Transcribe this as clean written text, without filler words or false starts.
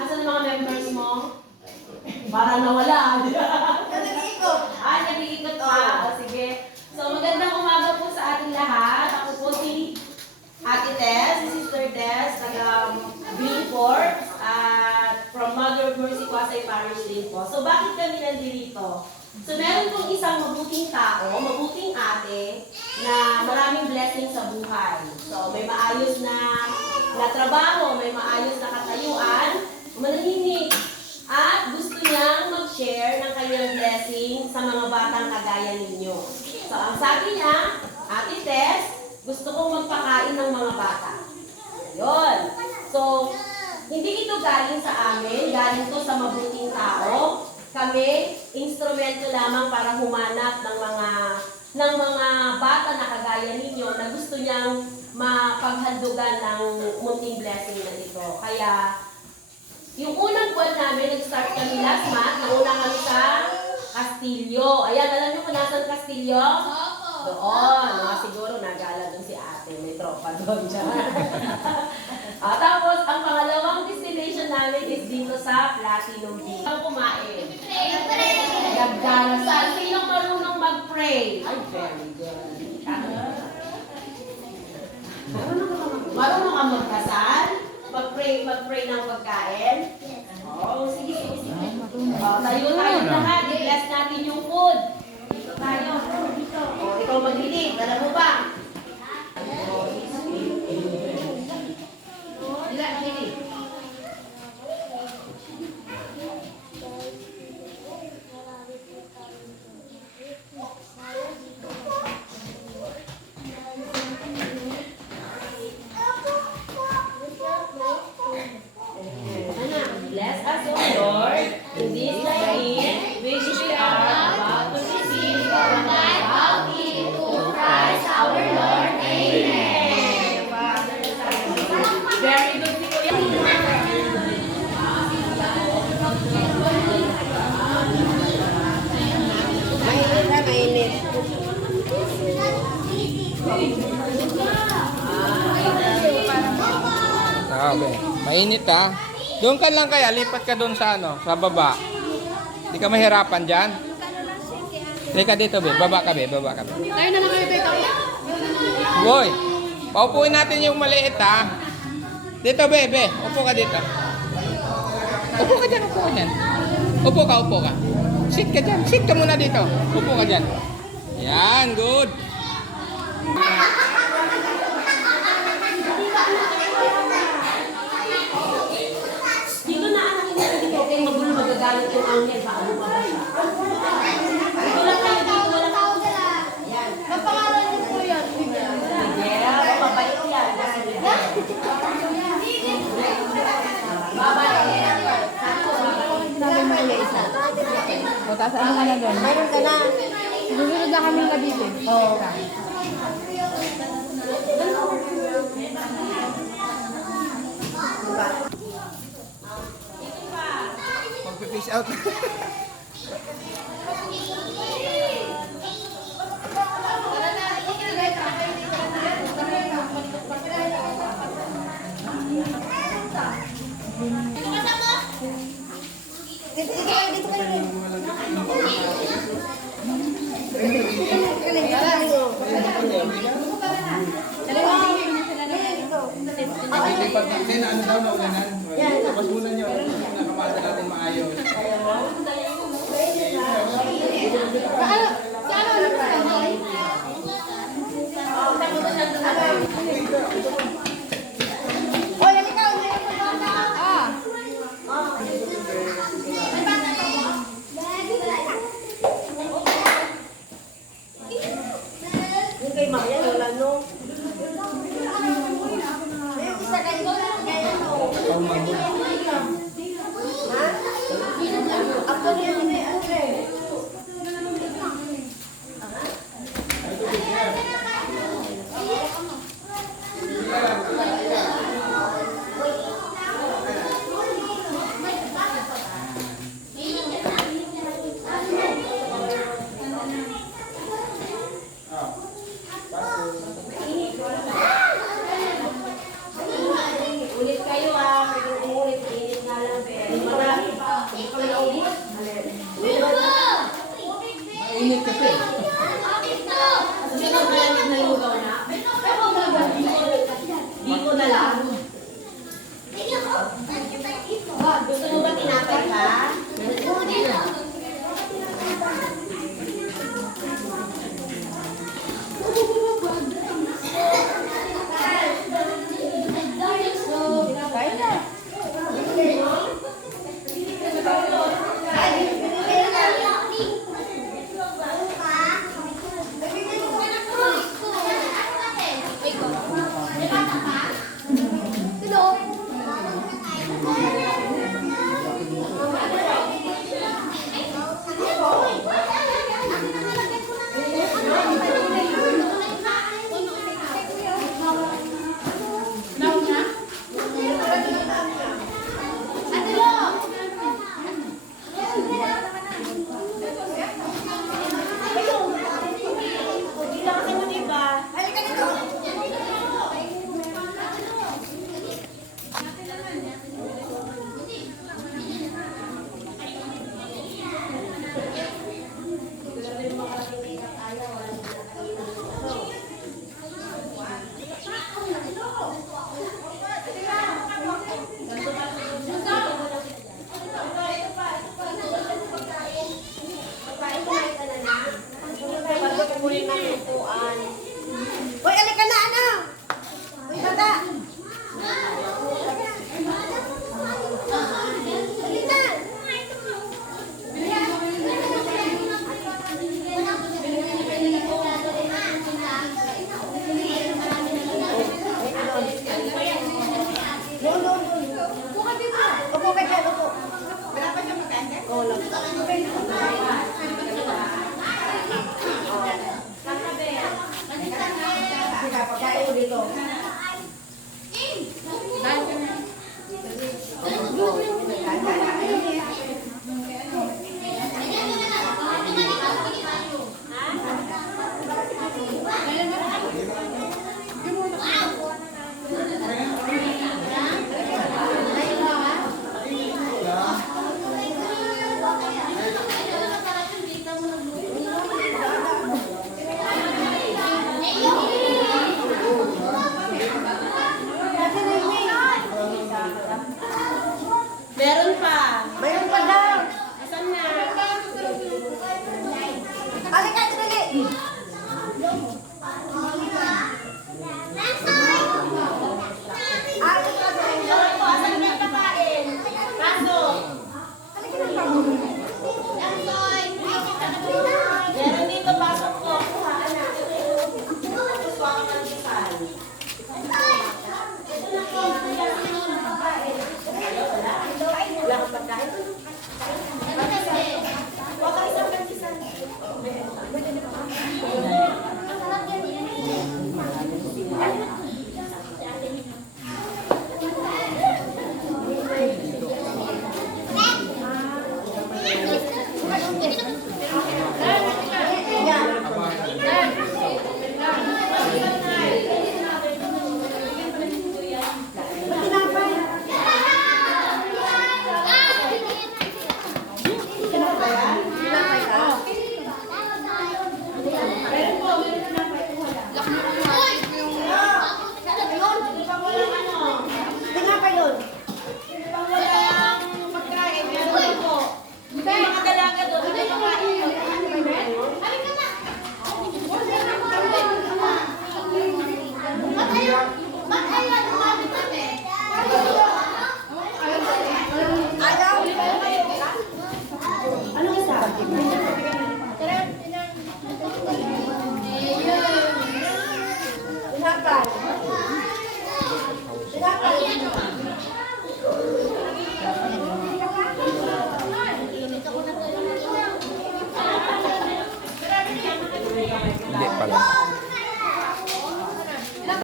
Asan ang mga members mo? Parang nawala. Nag-iikot. Nag-iikot pa. O, sige. So, magandang umaga po sa ating lahat. Ako po si Ate Tess, si Sister Tess, taga Greenport, at from Mother of Mercy Pasay Parish din po. So, bakit kami nandito? So, meron pong isang mabuting tao, mabuting ate, na maraming blessing sa buhay. So, may maayos na trabaho, may maayos na katayuan, manahimik, at gusto niyang mag-share ng kanyang blessing sa mga batang kagaya ninyo. So, ang sabi niya, Ate Tess, gusto kong magpakain ng mga bata. Ayun. So, hindi ito galing sa amin, galing to sa mabuting tao. Kami, instrumento lamang para humanap ng mga bata na kagaya ninyo na gusto niyang mapaghandugan ng munting blessing na ito. Kaya, yung unang buwan namin, nag-start kami last month, nauna kami sa Castillo. Ayan, alam niyo kung nasan Castillo? Doon. Siguro nagala doon si ate. May tropa doon siya. Tapos, ang pangalawang destination namin is dito sa Platinum Beach. Ang kumain. Nagdarasal. Sino marunong mag-pray? Ay, very good. Marunong ka magdasal? Mag-pray ng pagkain? Oo, sige. Tayo lahat. I-bless natin yung food. Dito tayo. Ikaw mag-lead. Alam mo ba? Bless us, O Lord, in this thy gift, which we are about to receive from thy bounty, through Christ our Lord. Amen. Very good, si Kuya. Mainit na, mainit. Sabi, mainit ha. Doon ka lang kaya, lipat ka doon sa sa baba. Hindi ka mahirapan dyan. Teka dito, be. Baba ka, be. Baba ka, be. Tayo na lang kayo dito. Boy, paupuin natin yung maliit ha. Dito, be. Upo ka dito. Upo ka dyan, upo ka dyan. Upo ka. Sit ka dyan. Sit ka muna dito. Upo ka dyan. Yan, good. Dito na anak niya dito. Kaya magulo magagalit yung angel. Baka lumabas siya. Dito lang kayo. Dito lang ako. Yan. Mapangalan niyo po yan. Miguel, mabait yan. Babait. Sabi mo niya isa. O, taas ano ka na doon? Mayroon ka na. Susunod na kami kabibig. Oo. Magpipiece out. Dito ka na. Ilipat natin, ano daw na ulanan. Tapos muna niyo, nakamasa natin maayos. Oy, halika. Umayon ka ba? Yung kay Maria, wala no. Ayun, isa kayo. Kaya no. Gusto mo ba tinapay ka? Kain na. Kailangan mo iba. Halika dito. Hoy, halika na, ano? Hoy, bata. Halika. No, no, no. Upo ka dyan, upo. Wala pa siyang magkanda? Oo lang. Sige, pagkain mo dito. Meron pa. Mayroon pa daw. Asan na? Halika, dali. Halika, dali. Meron po. Asan na yung pagkain? Pasok. Meron dito. Pasok po. Kuhaan na. Tapos waka ka ng isal. Wala kang pagkain? Waka isang pandesal. Tinapay yun. Pag walang pagkain, meron po. Yung mga dalaga doon, ano yung pagkain? Halika na.